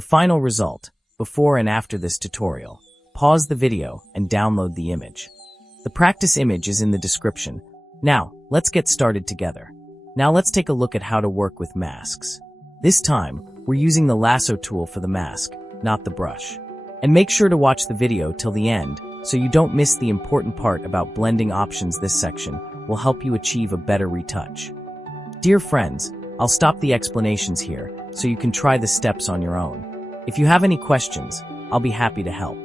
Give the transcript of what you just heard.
The final result, before and after this tutorial. Pause the video and download the image. The practice image is in the description. Now, let's get started together. Now let's take a look at how to work with masks. This time, we're using the lasso tool for the mask, not the brush. And make sure to watch the video till the end so you don't miss the important part about blending options. This section will help you achieve a better retouch. Dear friends, I'll stop the explanations here so you can try the steps on your own. If you have any questions, I'll be happy to help.